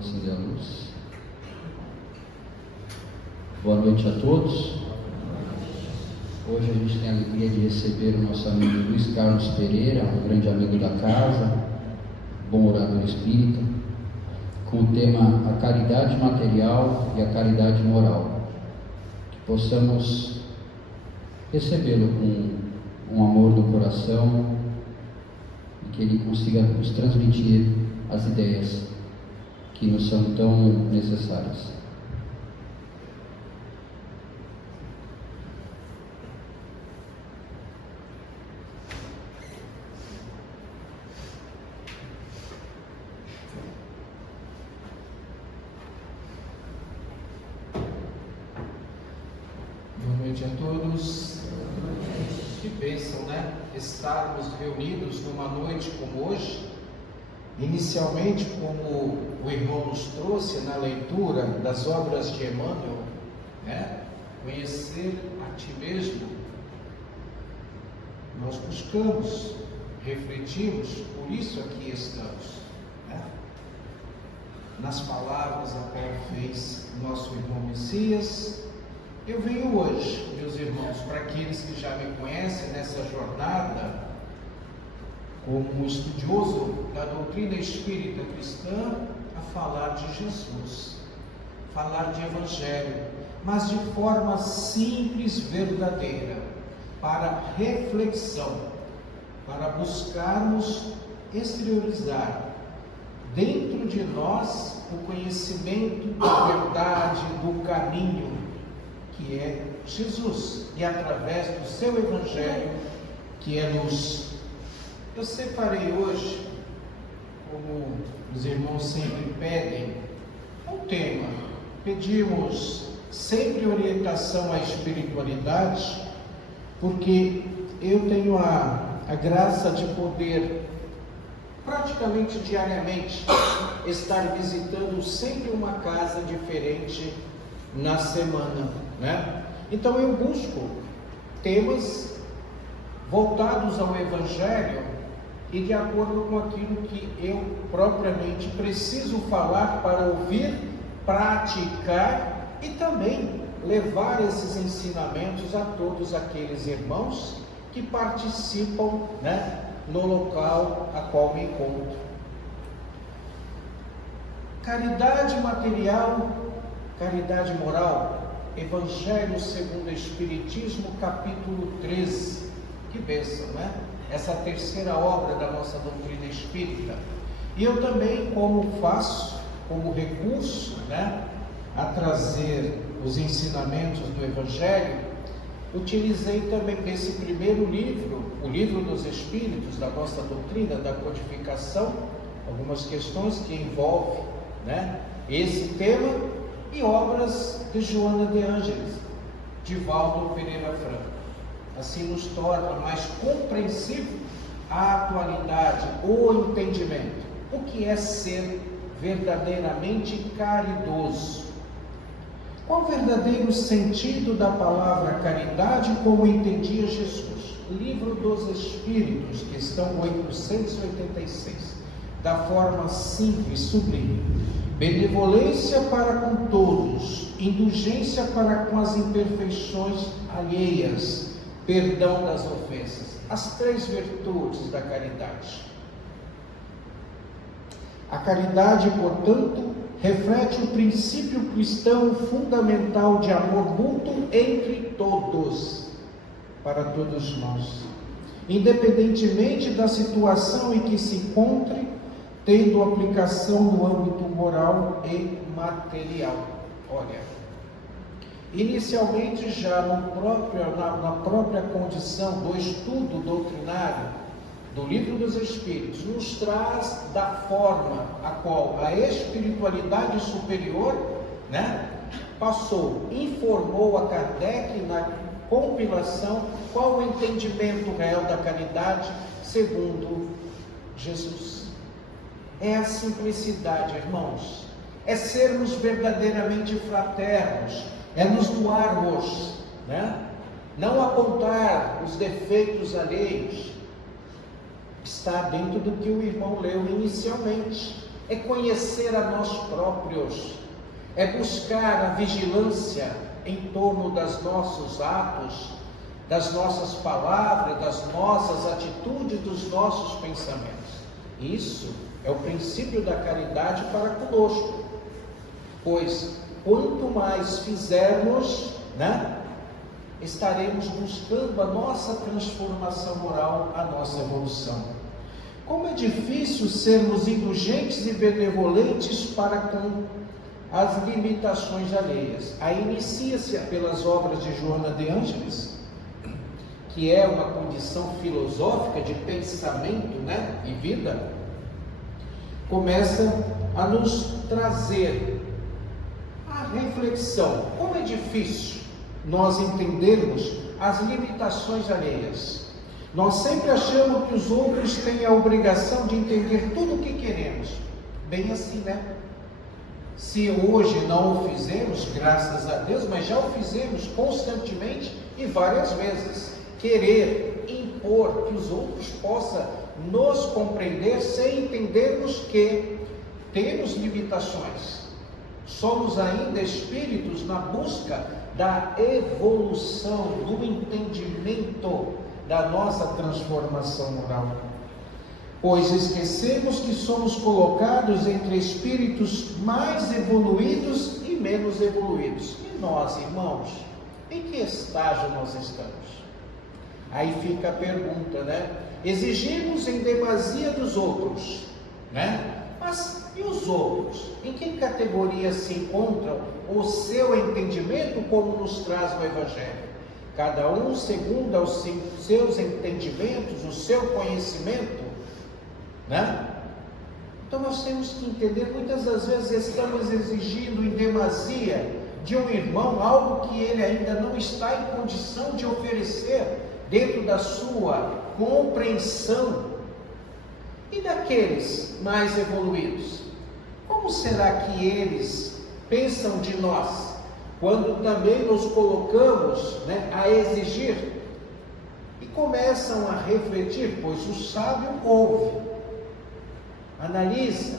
Vou acender a luz. Boa noite a todos. Hoje a gente tem a alegria de receber o nosso amigo Luiz Carlos Pereira, um grande amigo da casa, bom orador espírita, com o tema a caridade material e a caridade moral. Que possamos recebê-lo com um amor no coração e que ele consiga nos transmitir as ideias que nos são tão necessárias. Boa noite a todos. Que bênção, né? Estarmos reunidos numa noite como hoje. Inicialmente, como o irmão nos trouxe na leitura das obras de Emmanuel, né? Conhecer a ti mesmo. Nós buscamos, refletimos, por isso aqui estamos, né? Nas palavras a qual fez nosso irmão Messias. Eu venho hoje, meus irmãos, para aqueles que já me conhecem nessa jornada, como estudioso da doutrina espírita cristã, a falar de Jesus, falar de Evangelho, mas de forma simples, verdadeira, para reflexão, para buscarmos exteriorizar dentro de nós o conhecimento da verdade, do caminho, que é Jesus, e através do seu Evangelho, que é luz. Eu separei hoje, como os irmãos sempre pedem, um tema. Pedimos sempre orientação à espiritualidade, porque eu tenho a graça de poder, praticamente diariamente, estar visitando sempre uma casa diferente na semana, né? Então eu busco temas voltados ao Evangelho e de acordo com aquilo que eu propriamente preciso falar para ouvir, praticar e também levar esses ensinamentos a todos aqueles irmãos que participam, né, no local a qual me encontro. Caridade material, caridade moral. Evangelho segundo o Espiritismo, capítulo 13. Que bênção, né? Essa terceira obra da nossa doutrina espírita. E eu também, como faço, como recurso, né, a trazer os ensinamentos do Evangelho, utilizei também desse primeiro livro, o Livro dos Espíritos, da nossa doutrina, da codificação, algumas questões que envolvem, né, esse tema, e obras de Joana de Ângeles, de Valdo Pereira Franco. Assim nos torna mais compreensível a atualidade, o entendimento. O que é ser verdadeiramente caridoso? Qual o verdadeiro sentido da palavra caridade como entendia Jesus? Livro dos Espíritos, questão 886, da forma simples, sublime. Benevolência para com todos, indulgência para com as imperfeições alheias, perdão das ofensas. As três virtudes da caridade. A caridade, portanto, reflete o princípio cristão fundamental de amor mútuo entre todos, para todos nós, independentemente da situação em que se encontre, tendo aplicação no âmbito moral e material. Olha, inicialmente já na própria condição do estudo doutrinário do Livro dos Espíritos, nos traz da forma a qual a espiritualidade superior, né, informou a Kardec na compilação qual o entendimento real da caridade segundo Jesus. É a simplicidade, irmãos, é sermos verdadeiramente fraternos, é nos doarmos, né? Não apontar os defeitos alheios. Está dentro do que o irmão leu inicialmente. é conhecer a nós próprios, é buscar a vigilância em torno dos nossos atos, das nossas palavras, das nossas atitudes, dos nossos pensamentos. Isso é o princípio da caridade para conosco, pois quanto mais fizermos, estaremos buscando a nossa transformação moral, a nossa evolução. Como é difícil sermos indulgentes e benevolentes para com as limitações alheias. Aí inicia-se pelas obras de Joana de Ângeles, que é uma condição filosófica de pensamento, e vida, começa a nos trazer a reflexão. Como é difícil nós entendermos as limitações alheias. Nós sempre achamos que os outros têm a obrigação de entender tudo o que queremos. Bem assim, Se hoje não o fizemos, graças a Deus, mas já o fizemos constantemente e várias vezes. Querer impor que os outros possam nos compreender sem entendermos que temos limitações. Somos ainda espíritos na busca da evolução, do entendimento da nossa transformação moral. Pois esquecemos que somos colocados entre espíritos mais evoluídos e menos evoluídos. E nós, irmãos, em que estágio nós estamos? Aí fica a pergunta, Exigimos em demasia dos outros, Mas e os outros? Em que categoria se encontram o seu entendimento, como nos traz o Evangelho? Cada um segundo os seus entendimentos, o seu conhecimento, Então nós temos que entender, muitas das vezes estamos exigindo em demasia de um irmão algo que ele ainda não está em condição de oferecer dentro da sua compreensão. E daqueles mais evoluídos, como será que eles pensam de nós, quando também nos colocamos a exigir? E começam a refletir, pois o sábio ouve, analisa,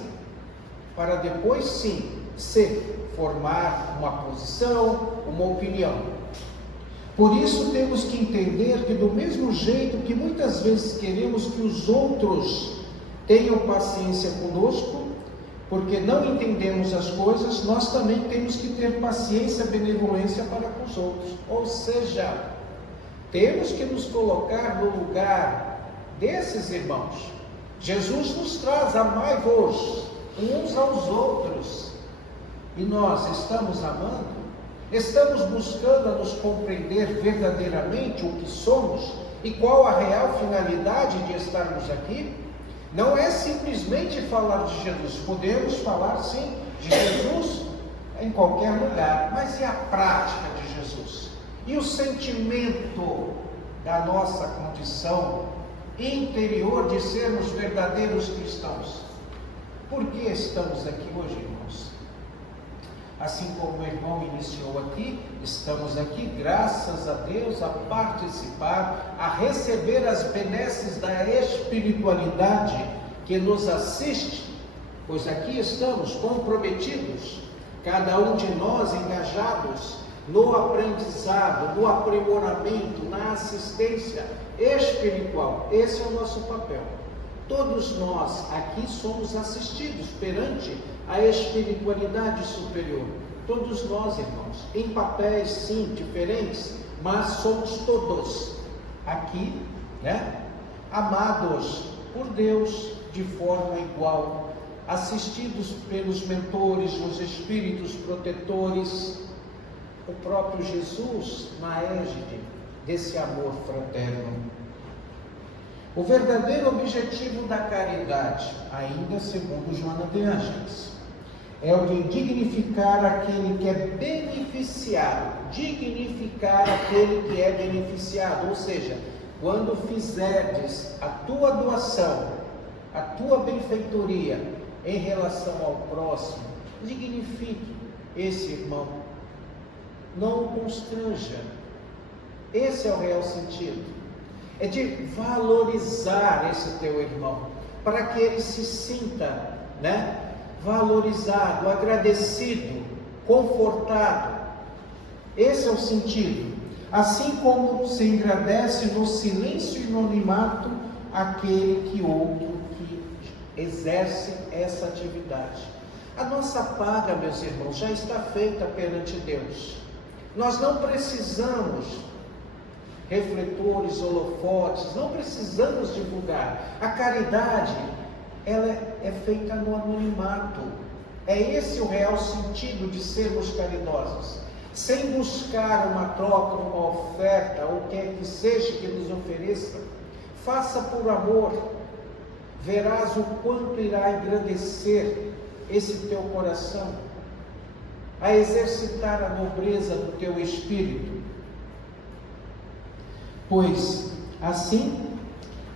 para depois sim, formar uma posição, uma opinião. Por isso temos que entender que do mesmo jeito que muitas vezes queremos que os outros tenham paciência conosco, porque não entendemos as coisas, nós também temos que ter paciência e benevolência para com os outros. Ou seja, temos que nos colocar no lugar desses irmãos. Jesus nos traz: amai-vos uns aos outros. E nós estamos amando? Estamos buscando a nos compreender verdadeiramente o que somos e qual a real finalidade de estarmos aqui? Não é simplesmente falar de Jesus. Podemos falar sim de Jesus em qualquer lugar, mas e a prática de Jesus? E o sentimento da nossa condição interior de sermos verdadeiros cristãos? Por que estamos aqui hoje, irmãos? Assim como o irmão iniciou aqui, estamos aqui, graças a Deus, a participar, a receber as benesses da espiritualidade que nos assiste, pois aqui estamos comprometidos, cada um de nós engajados no aprendizado, no aprimoramento, na assistência espiritual. Esse é o nosso papel. Todos nós aqui somos assistidos perante a espiritualidade superior. Todos nós, irmãos, em papéis sim diferentes, mas somos todos aqui, amados por Deus de forma igual, assistidos pelos mentores, os espíritos protetores, o próprio Jesus na égide desse amor fraterno. O verdadeiro objetivo da caridade, ainda segundo Joana de Ângeles, é o de dignificar aquele que é beneficiado, dignificar aquele que é beneficiado, ou seja, quando fizerdes a tua doação, a tua benfeitoria em relação ao próximo, dignifique esse irmão, não o constranja. Esse é o real sentido. É de valorizar esse teu irmão, para que ele se sinta, valorizado, agradecido, confortado. Esse é o sentido. Assim como se engrandece no silêncio e no anonimato aquele que outro que exerce essa atividade. A nossa paga, meus irmãos, já está feita perante Deus. Nós não precisamos refletores, holofotes, não precisamos divulgar. A caridade, ela é feita no anonimato. É esse o real sentido de sermos caridosos. Sem buscar uma troca, uma oferta, ou quer que seja que nos ofereça, faça por amor. Verás o quanto irá engrandecer esse teu coração, a exercitar a nobreza do teu espírito. Pois, assim,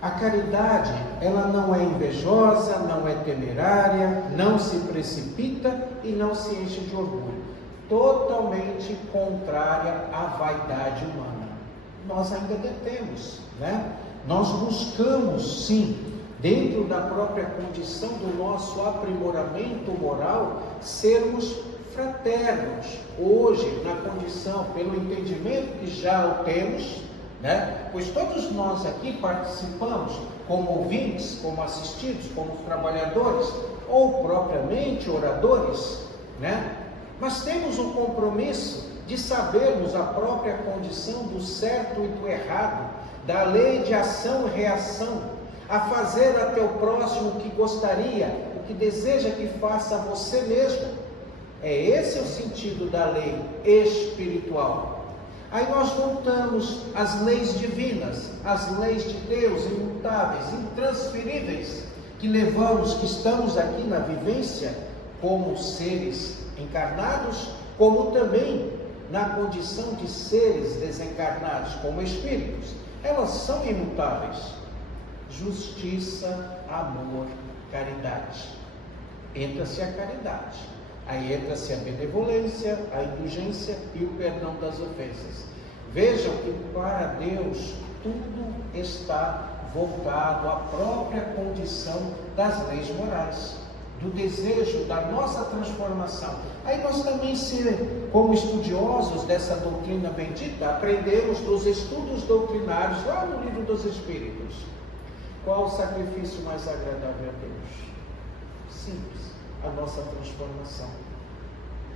a caridade, ela não é invejosa, não é temerária, não se precipita e não se enche de orgulho. Totalmente contrária à vaidade humana. Nós ainda detemos, né? Nós buscamos, sim, dentro da própria condição do nosso aprimoramento moral, sermos fraternos. Hoje, na condição, pelo entendimento que já o temos, né? Pois todos nós aqui participamos como ouvintes, como assistidos, como trabalhadores, ou propriamente oradores, né? Mas temos o compromisso de sabermos a própria condição do certo e do errado, da lei de ação e reação, a fazer a teu próximo o que gostaria, o que deseja que faça a você mesmo. É esse o sentido da lei espiritual. Aí nós voltamos às leis divinas, às leis de Deus, imutáveis, intransferíveis, que levamos, que estamos aqui na vivência como seres encarnados, como também na condição de seres desencarnados, como espíritos. Elas são imutáveis. Justiça, amor, caridade. Entra-se a caridade. Aí entra-se a benevolência, a indulgência e o perdão das ofensas. Vejam que para Deus tudo está voltado à própria condição das leis morais, do desejo da nossa transformação. Aí nós também, como estudiosos dessa doutrina bendita, aprendemos dos estudos doutrinários lá no Livro dos Espíritos. Qual o sacrifício mais agradável a Deus? Simples, a nossa transformação,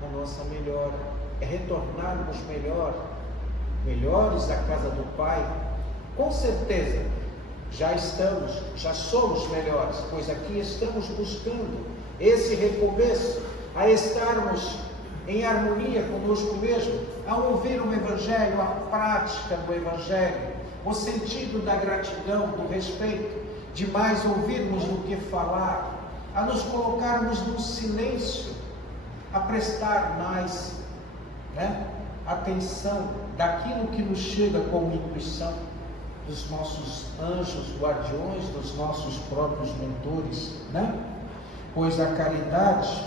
a nossa melhora, é retornarmos melhores à casa do Pai. Com certeza, já somos melhores, pois aqui estamos buscando esse recomeço, a estarmos em harmonia conosco mesmo, a ouvir o Evangelho, a prática do Evangelho, o sentido da gratidão, do respeito, de mais ouvirmos do que falar, a nos colocarmos no silêncio, a prestar mais, atenção daquilo que nos chega como intuição, dos nossos anjos guardiões, dos nossos próprios mentores, Pois a caridade,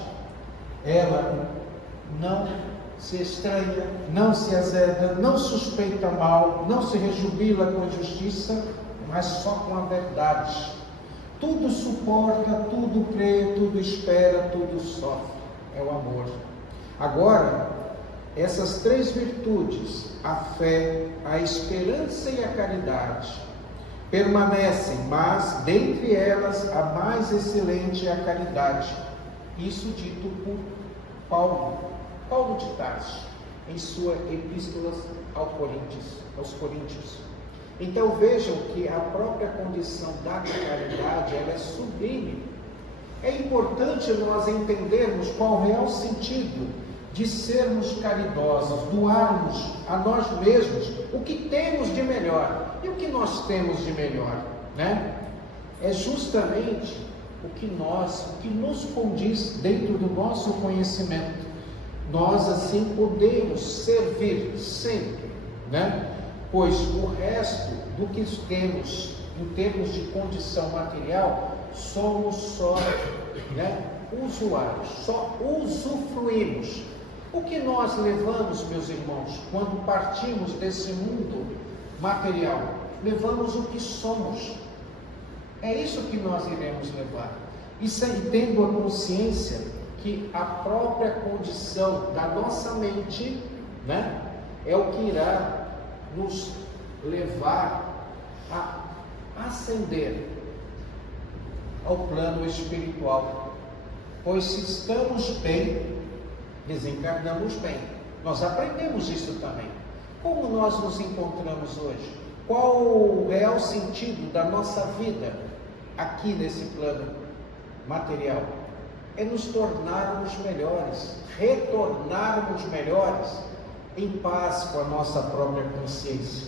ela não se estranha, não se azeda, não suspeita mal, não se rejubila com a justiça, mas só com a verdade. Tudo suporta, tudo crê, tudo espera, tudo sofre. É o amor. Agora, essas três virtudes, a fé, a esperança e a caridade, permanecem, mas dentre elas a mais excelente é a caridade. Isso dito por Paulo de Tarso, em sua epístola aos Coríntios. Então vejam que a própria condição da caridade, ela é sublime. É importante nós entendermos qual o real sentido de sermos caridosos, doarmos a nós mesmos o que temos de melhor. E o que nós temos de melhor, É justamente o que nos condiz dentro do nosso conhecimento. Nós assim podemos servir sempre, Pois o resto do que temos em termos de condição material, somos só usuários, só usufruímos. O que nós levamos, meus irmãos, quando partimos desse mundo material? Levamos o que somos. É isso que nós iremos levar. e tendo a consciência que a própria condição da nossa mente, né, é o que irá nos levar a ascender ao plano espiritual. Pois se estamos bem, desencarnamos bem. Nós aprendemos isso também. Como nós nos encontramos hoje? Qual o real sentido da nossa vida aqui nesse plano material? É nos tornarmos melhores, retornarmos melhores, em paz com a nossa própria consciência.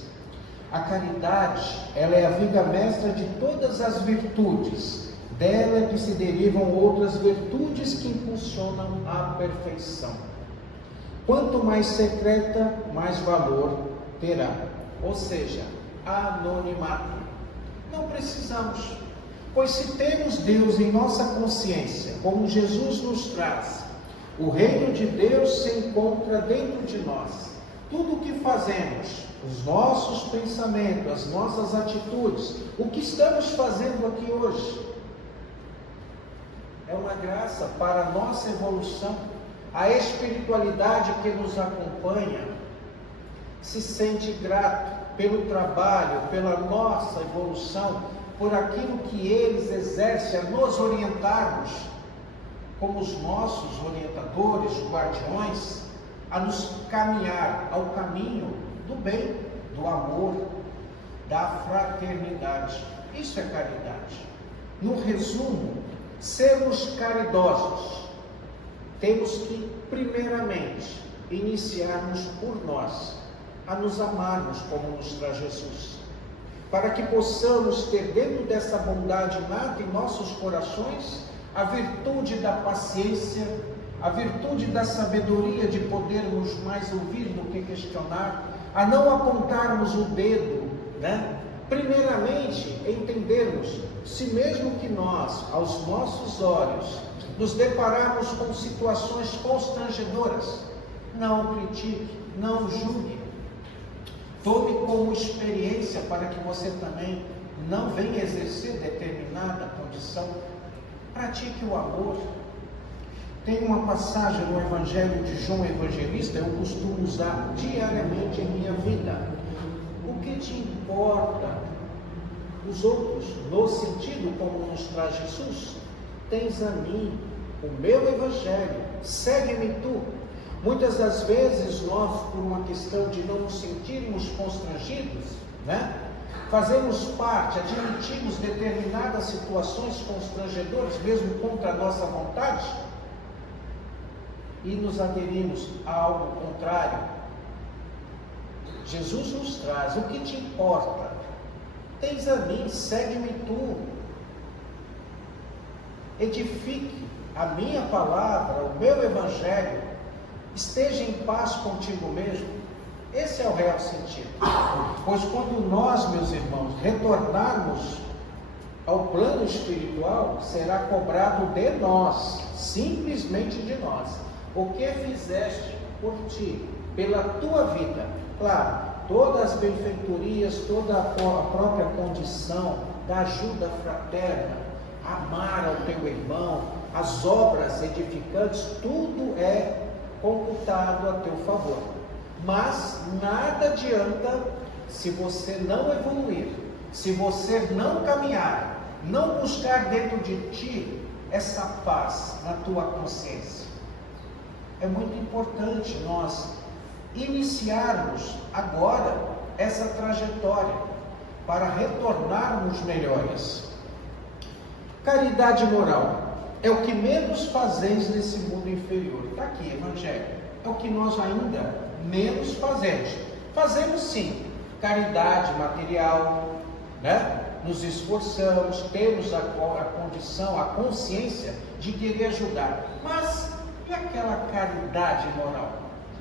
A caridade, ela é a viga mestra de todas as virtudes. Dela é que se derivam outras virtudes que impulsionam a perfeição. Quanto mais secreta, mais valor terá. Ou seja, anonimato. Não precisamos, pois se temos Deus em nossa consciência, como Jesus nos traz, o reino de Deus se encontra dentro de nós. Tudo o que fazemos, os nossos pensamentos, as nossas atitudes, o que estamos fazendo aqui hoje, é uma graça para a nossa evolução. A espiritualidade que nos acompanha se sente grato pelo trabalho, pela nossa evolução, por aquilo que eles exercem a nos orientarmos, como os nossos orientadores, guardiões, a nos caminhar ao caminho do bem, do amor, da fraternidade. Isso é caridade. No resumo, sermos caridosos, temos que, primeiramente, iniciarmos por nós, a nos amarmos como nos traz Jesus, para que possamos ter dentro dessa bondade inata em nossos corações a virtude da paciência, a virtude da sabedoria de podermos mais ouvir do que questionar, a não apontarmos o dedo, né? Primeiramente, entendermos, se mesmo que nós, aos nossos olhos, nos depararmos com situações constrangedoras, não critique, não julgue. Tome como experiência para que você também não venha exercer determinada condição. Pratique o amor. Tem uma passagem no Evangelho de João Evangelista, eu costumo usar diariamente em minha vida. O que te importa os outros, no sentido como nos traz Jesus? Tens a mim, o meu Evangelho, segue-me tu. Muitas das vezes nós, por uma questão de não nos sentirmos constrangidos, né, fazemos parte, admitimos determinadas situações constrangedoras, mesmo contra a nossa vontade, e nos aderimos a algo contrário. Jesus nos traz, o que te importa? Tens a mim, segue-me tu. Edifique a minha palavra, o meu Evangelho, esteja em paz contigo mesmo. Esse é o real sentido. Pois quando nós, meus irmãos, retornarmos ao plano espiritual, será cobrado de nós, simplesmente de nós, o que fizeste por ti, pela tua vida. Claro, todas as benfeitorias, toda a própria condição da ajuda fraterna, amar ao teu irmão, as obras edificantes, tudo é computado a teu favor. Mas nada adianta se você não evoluir, se você não caminhar, não buscar dentro de ti essa paz na tua consciência. É muito importante nós iniciarmos agora essa trajetória para retornarmos melhores. Caridade moral é o que menos fazeis nesse mundo inferior. Está aqui, Evangelho. É o que nós ainda menos fazemos. Fazemos sim caridade material, né? Nos esforçamos, temos a condição, a consciência de querer ajudar. Mas e aquela caridade moral?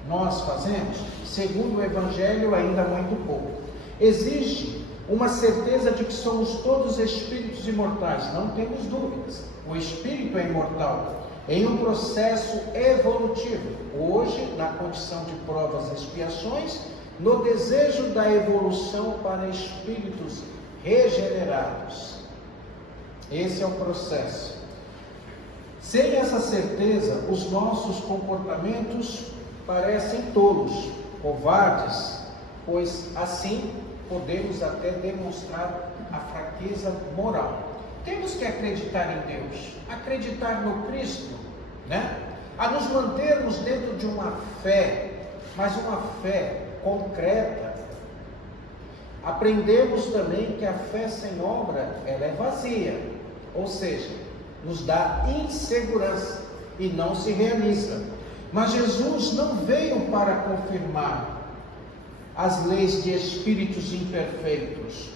Nós fazemos, segundo o Evangelho, ainda muito pouco. Exige uma certeza de que somos todos espíritos imortais, não temos dúvidas. O espírito é imortal, em um processo evolutivo, hoje na condição de provas e expiações, no desejo da evolução para espíritos regenerados. Esse é o processo. Sem essa certeza, os nossos comportamentos parecem tolos, covardes, pois assim podemos até demonstrar a fraqueza moral. Temos que acreditar em Deus, acreditar no Cristo, né? A nos mantermos dentro de uma fé, mas uma fé concreta. Aprendemos também que a fé sem obra, ela é vazia, ou seja, nos dá insegurança e não se realiza. Mas Jesus não veio para confirmar as leis de espíritos imperfeitos,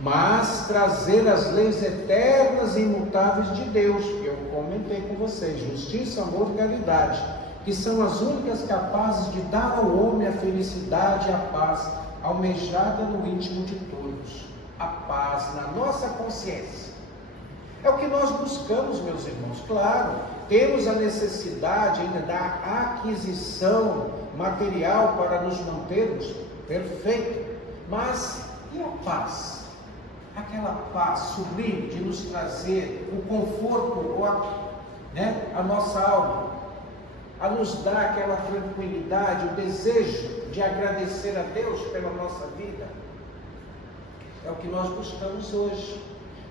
mas trazer as leis eternas e imutáveis de Deus, que eu comentei com vocês, justiça, amor e caridade, que são as únicas capazes de dar ao homem a felicidade e a paz almejada no íntimo de todos. A paz na nossa consciência. É o que nós buscamos, meus irmãos. Claro, temos a necessidade ainda da aquisição material para nos mantermos perfeitos. Mas e a paz? Aquela paz sublime de nos trazer o conforto, a nossa alma, a nos dar aquela tranquilidade, o desejo de agradecer a Deus pela nossa vida. É o que nós buscamos hoje.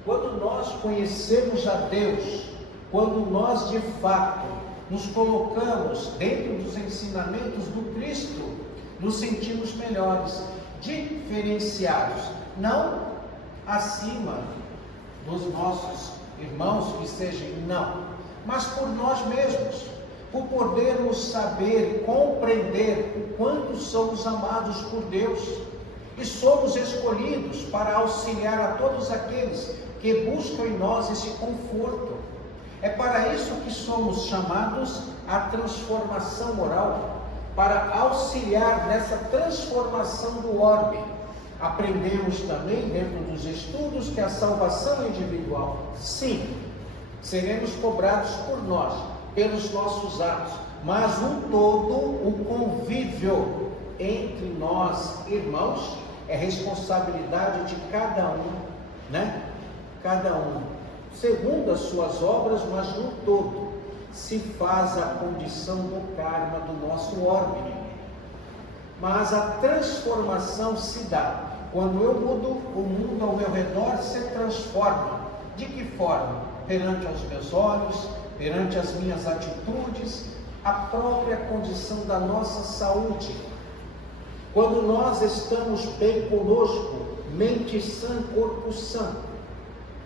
Quando nós conhecemos a Deus, quando nós de fato nos colocamos dentro dos ensinamentos do Cristo, nos sentimos melhores, diferenciados, não acima dos nossos irmãos que sejam, não, mas por nós mesmos, por podermos saber, compreender o quanto somos amados por Deus e somos escolhidos para auxiliar a todos aqueles que buscam em nós esse conforto. É para isso que somos chamados à transformação moral, para auxiliar nessa transformação do orbe. Aprendemos também dentro dos estudos que a salvação é individual. Sim, seremos cobrados por nós, pelos nossos atos, mas o todo, o convívio entre nós, irmãos, é responsabilidade de cada um, né? Cada um, segundo as suas obras, mas no todo, se faz a condição do karma do nosso orbe. Mas a transformação se dá quando eu mudo, o mundo ao meu redor se transforma. De que forma? Perante os meus olhos, perante as minhas atitudes, a própria condição da nossa saúde. Quando nós estamos bem conosco, mente sã, corpo sã,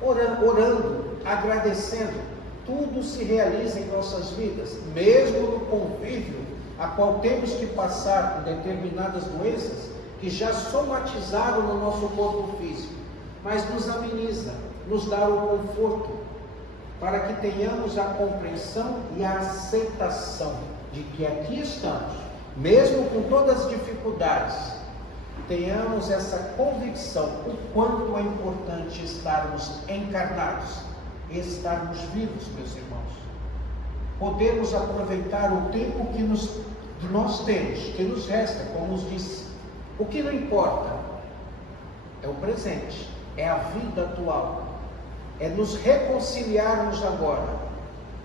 orando, agradecendo, tudo se realiza em nossas vidas, mesmo no convívio a qual temos que passar por determinadas doenças que já somatizaram no nosso corpo físico, mas nos ameniza, nos dá o conforto, para que tenhamos a compreensão e a aceitação de que aqui estamos, mesmo com todas as dificuldades, tenhamos essa convicção, o quanto é importante estarmos encarnados, estarmos vivos, meus irmãos. Podemos aproveitar o tempo que nós temos, que nos resta, como nos disse. O que não importa é o presente, é a vida atual, é nos reconciliarmos agora,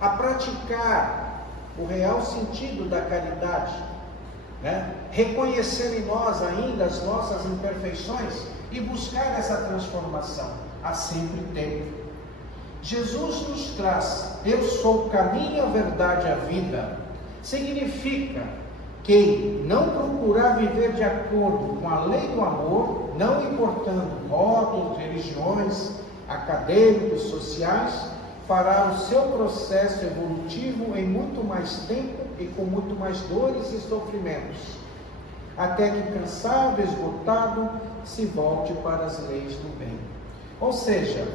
a praticar o real sentido da caridade, né? Reconhecer em nós ainda as nossas imperfeições e buscar essa transformação. Há sempre tempo. Jesus nos traz: eu sou o caminho, a verdade e a vida. Significa quem não procurar viver de acordo com a lei do amor, não importando rótulos, religiões, acadêmicos, sociais, fará o seu processo evolutivo em muito mais tempo e com muito mais dores e sofrimentos, até que cansado, esgotado, se volte para as leis do bem. Ou seja,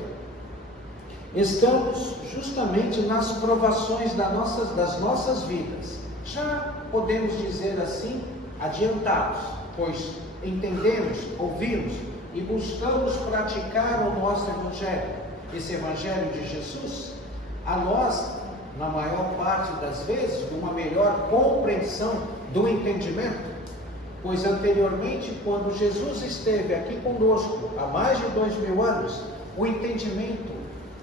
estamos justamente nas provações das nossas vidas. Já podemos dizer assim, adiantados, pois entendemos, ouvimos e buscamos praticar o nosso Evangelho, esse Evangelho de Jesus, a nós, na maior parte das vezes, uma melhor compreensão do entendimento, pois anteriormente, quando Jesus esteve aqui conosco, há mais de 2000 anos, o entendimento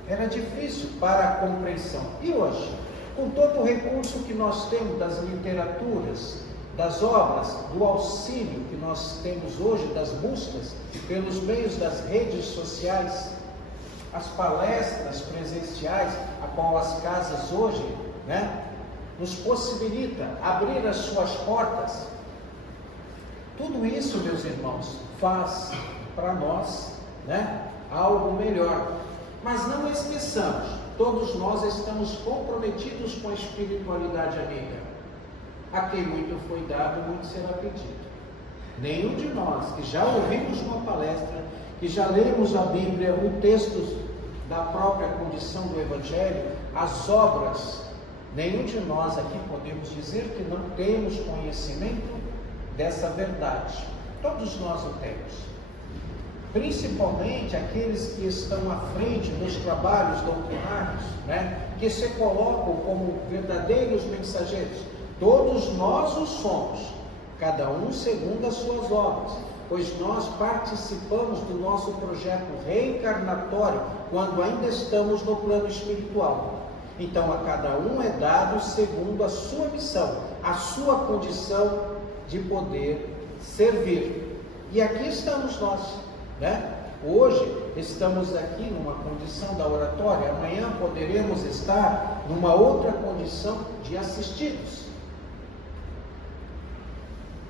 era difícil para a compreensão. E hoje? com todo o recurso que nós temos das literaturas, das obras, do auxílio que nós temos hoje, das buscas, pelos meios das redes sociais, as palestras presenciais, a qual as casas hoje, nos possibilita abrir as suas portas. Tudo isso, meus irmãos, faz para nós, algo melhor. Mas não esqueçamos, todos nós estamos comprometidos com a espiritualidade amiga. A quem muito foi dado, muito será pedido. Nenhum de nós que já ouvimos uma palestra, que já lemos a Bíblia, o texto da própria condição do Evangelho, as obras, nenhum de nós aqui podemos dizer que não temos conhecimento dessa verdade. Todos nós o temos. Principalmente aqueles que estão à frente nos trabalhos doutrinários, que se colocam como verdadeiros mensageiros. Todos nós o somos, cada um segundo as suas obras, pois nós participamos do nosso projeto reencarnatório quando ainda estamos no plano espiritual. Então a cada um é dado segundo a sua missão, a sua condição de poder servir. E aqui estamos nós, Hoje estamos aqui numa condição da oratória, amanhã poderemos estar numa outra condição de assistidos.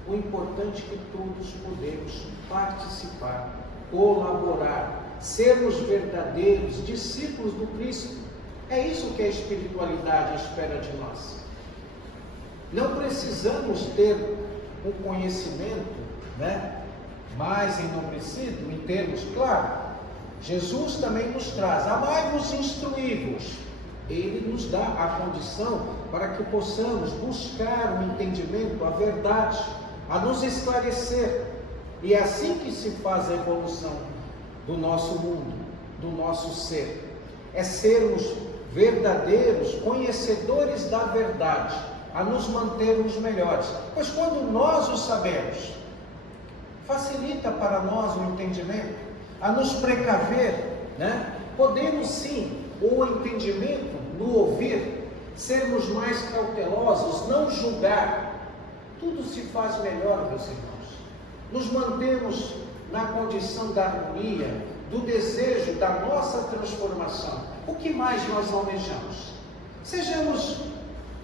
O importante é que todos podemos participar, colaborar, sermos verdadeiros discípulos do Cristo. É isso que a espiritualidade espera de nós. Não precisamos ter um conhecimento, mais enobrecido em termos, claro. Jesus também nos traz, amai-vos e instruí-vos. Ele nos dá a condição para que possamos buscar o entendimento, a verdade, a nos esclarecer. E é assim que se faz a evolução do nosso mundo, do nosso ser. É sermos verdadeiros conhecedores da verdade, a nos mantermos melhores. Pois quando nós o sabemos, facilita para nós o entendimento, a nos precaver, Podemos sim, o entendimento, no ouvir, sermos mais cautelosos, não julgar. Tudo se faz melhor, meus irmãos. Nos mantemos na condição da harmonia, do desejo da nossa transformação. O que mais nós almejamos? Sejamos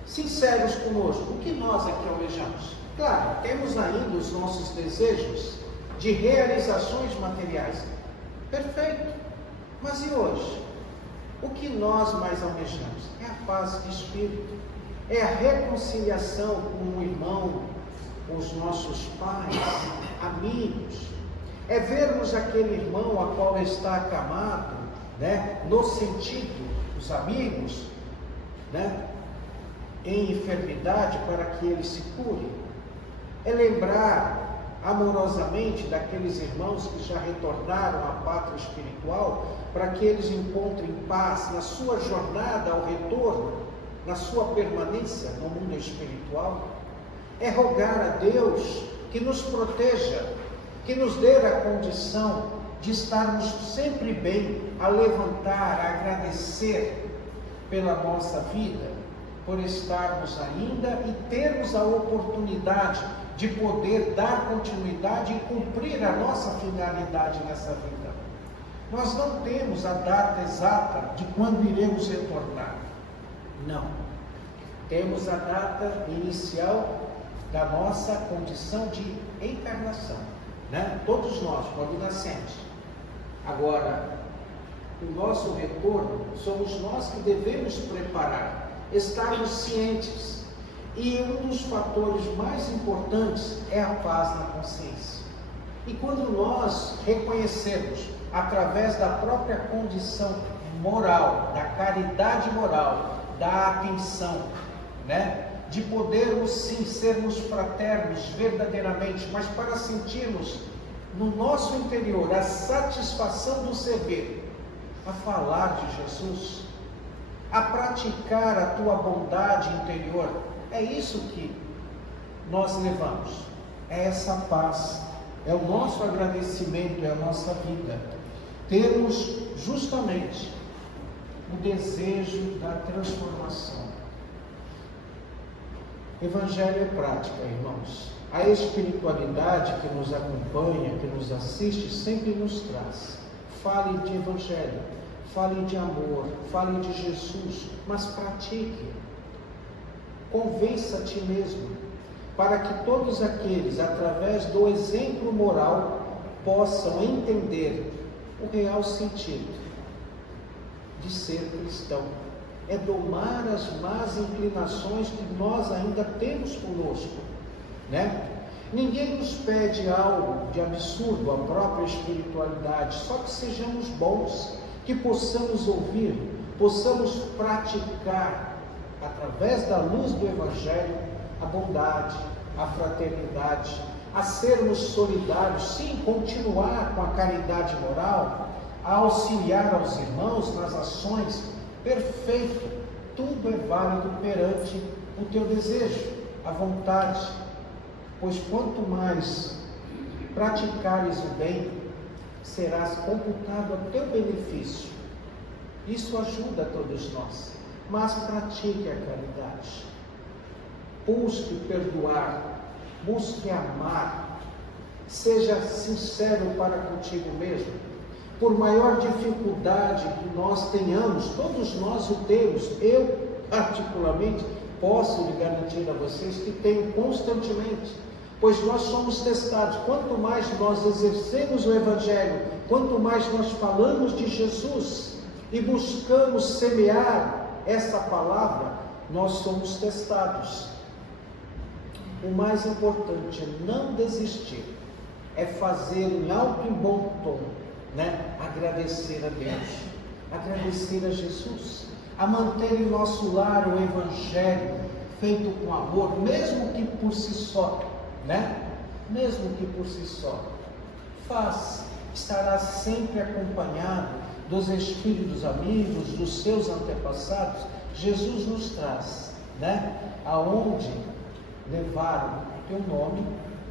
sinceros conosco. O que nós aqui almejamos? Claro, temos ainda os nossos desejos de realizações materiais. Perfeito. Mas e hoje? O que nós mais almejamos? É a paz de espírito. É a reconciliação com o irmão, com os nossos pais, amigos. É vermos aquele irmão a qual está acamado, no sentido, os amigos, em enfermidade para que ele se cure. É lembrar amorosamente daqueles irmãos que já retornaram à pátria espiritual, para que eles encontrem paz na sua jornada ao retorno, na sua permanência no mundo espiritual. É rogar a Deus que nos proteja, que nos dê a condição de estarmos sempre bem, a levantar, a agradecer pela nossa vida, por estarmos ainda e termos a oportunidade de poder dar continuidade e cumprir a nossa finalidade nessa vida. Nós não temos a data exata de quando iremos retornar. Não. Temos a data inicial da nossa condição de encarnação. Todos nós, quando nascemos. Agora, o nosso retorno, somos nós que devemos preparar, estarmos cientes. E um dos fatores mais importantes é a paz na consciência. E quando nós reconhecermos, através da própria condição moral, da caridade moral, da atenção, de podermos sim sermos fraternos verdadeiramente, mas para sentirmos no nosso interior a satisfação do servir, a falar de Jesus, a praticar a tua bondade interior. É isso que nós levamos, é essa paz, é o nosso agradecimento, é a nossa vida. Temos justamente o desejo da transformação, Evangelho é prática, irmãos. A espiritualidade que nos acompanha, que nos assiste, sempre nos traz. Fale de Evangelho, fale de amor, fale de Jesus, mas pratique. Convença a ti mesmo, para que todos aqueles, através do exemplo moral, possam entender o real sentido de ser cristão. É domar as más inclinações que nós ainda temos conosco, né? Ninguém nos pede algo de absurdo, a própria espiritualidade, só que sejamos bons, que possamos ouvir, possamos praticar, através da luz do Evangelho, a bondade, a fraternidade, a sermos solidários, sim, continuar com a caridade moral, a auxiliar aos irmãos nas ações. Perfeito, tudo é válido perante o teu desejo, a vontade, pois quanto mais praticares o bem, serás computado a teu benefício. Isso ajuda a todos nós, mas pratique a caridade, busque perdoar, busque amar, seja sincero para contigo mesmo. Por maior dificuldade que nós tenhamos, todos nós o temos, eu particularmente posso lhe garantir a vocês que tenho constantemente, pois nós somos testados. Quanto mais nós exercemos o Evangelho, quanto mais nós falamos de Jesus e buscamos semear essa palavra, nós somos testados. O mais importante é não desistir, é fazer em alto e bom tom, agradecer a Deus, agradecer a Jesus, a manter em nosso lar o Evangelho feito com amor, mesmo que por si só, mesmo que por si só, estará sempre acompanhado dos espíritos amigos, dos seus antepassados. Jesus nos traz, aonde levaram o teu nome,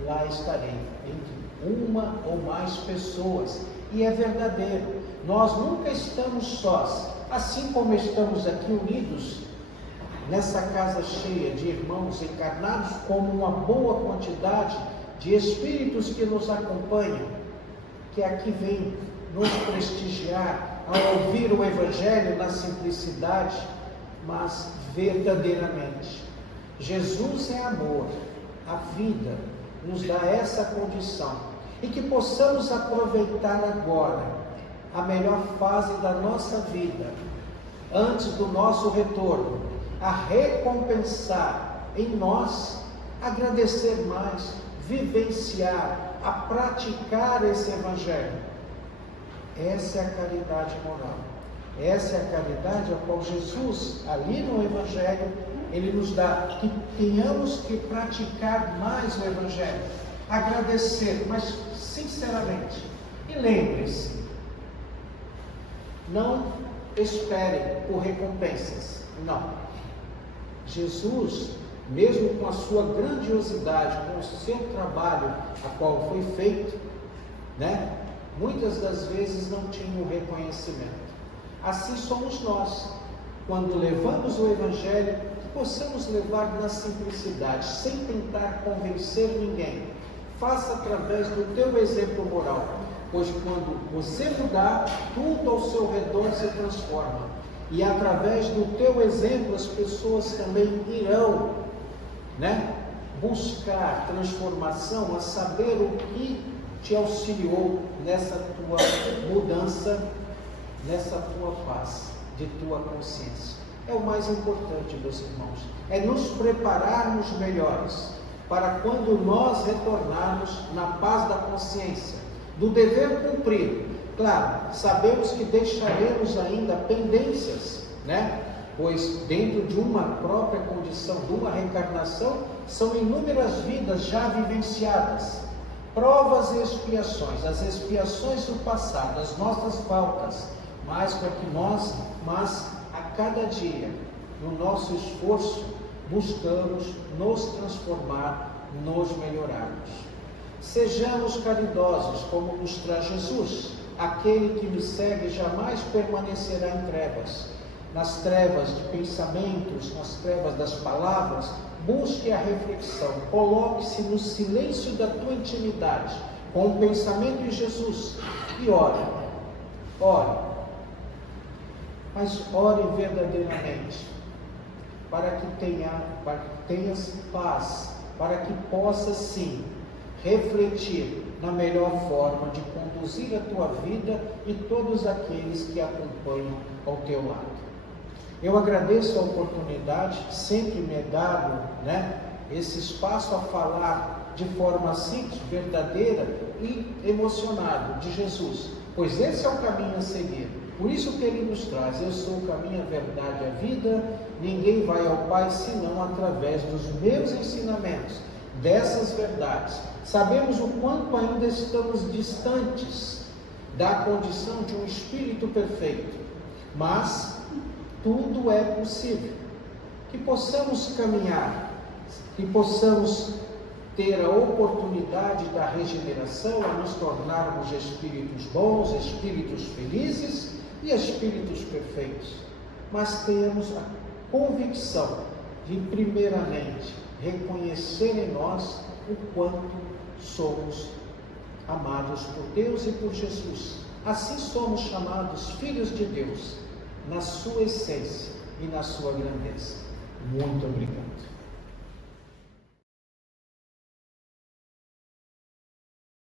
lá estarei, entre uma ou mais pessoas. E é verdadeiro, nós nunca estamos sós, assim como estamos aqui unidos nessa casa cheia de irmãos encarnados, como uma boa quantidade de espíritos que nos acompanham, que aqui vêm nos prestigiar ao ouvir o Evangelho na simplicidade, mas verdadeiramente. Jesus é amor, a vida nos dá essa condição. E que possamos aproveitar agora a melhor fase da nossa vida, antes do nosso retorno, a recompensar em nós, agradecer mais, vivenciar, a praticar esse Evangelho. Essa é a caridade moral. Essa é a caridade a qual Jesus, ali no Evangelho, Ele nos dá, que tenhamos que praticar mais o Evangelho. Agradecer, mas sinceramente. E lembre-se, não espere por recompensas. Não. Jesus, mesmo com a sua grandiosidade, com o seu trabalho, a qual foi feito, muitas das vezes não tinha o reconhecimento. Assim somos nós, quando levamos o Evangelho, que possamos levar na simplicidade, sem tentar convencer ninguém. Faça através do teu exemplo moral, pois quando você mudar, tudo ao seu redor se transforma. E através do teu exemplo, as pessoas também irão, buscar transformação, a saber o que te auxiliou nessa tua mudança, nessa tua paz, de tua consciência. É o mais importante, meus irmãos, é nos prepararmos melhores, para quando nós retornarmos na paz da consciência, do dever cumprido. Claro, sabemos que deixaremos ainda pendências, pois dentro de uma própria condição, de uma reencarnação, são inúmeras vidas já vivenciadas, provas e expiações, as expiações do passado, as nossas faltas, mas a cada dia, no nosso esforço, buscamos nos transformar, nos melhorarmos. Sejamos caridosos, como nos traz Jesus. Aquele que me segue jamais permanecerá em trevas, nas trevas de pensamentos, nas trevas das palavras, busque a reflexão, coloque-se no silêncio da tua intimidade, com o pensamento em Jesus, e ore, mas ore verdadeiramente, para que tenhas paz, para que possas sim refletir na melhor forma de conduzir a tua vida e todos aqueles que acompanham ao teu lado. Eu agradeço a oportunidade, sempre me é dado, esse espaço a falar de forma simples, verdadeira e emocionada de Jesus, pois esse é o caminho a seguir. Por isso que Ele nos traz: eu sou o caminho, a verdade e a vida, ninguém vai ao Pai senão através dos meus ensinamentos, dessas verdades. Sabemos o quanto ainda estamos distantes da condição de um espírito perfeito, mas tudo é possível. Que possamos caminhar, que possamos ter a oportunidade da regeneração, a nos tornarmos espíritos bons, espíritos felizes e espíritos perfeitos. Mas temos a convicção de, primeiramente, reconhecer em nós o quanto somos amados por Deus e por Jesus. Assim somos chamados filhos de Deus, na sua essência e na sua grandeza. Muito obrigado.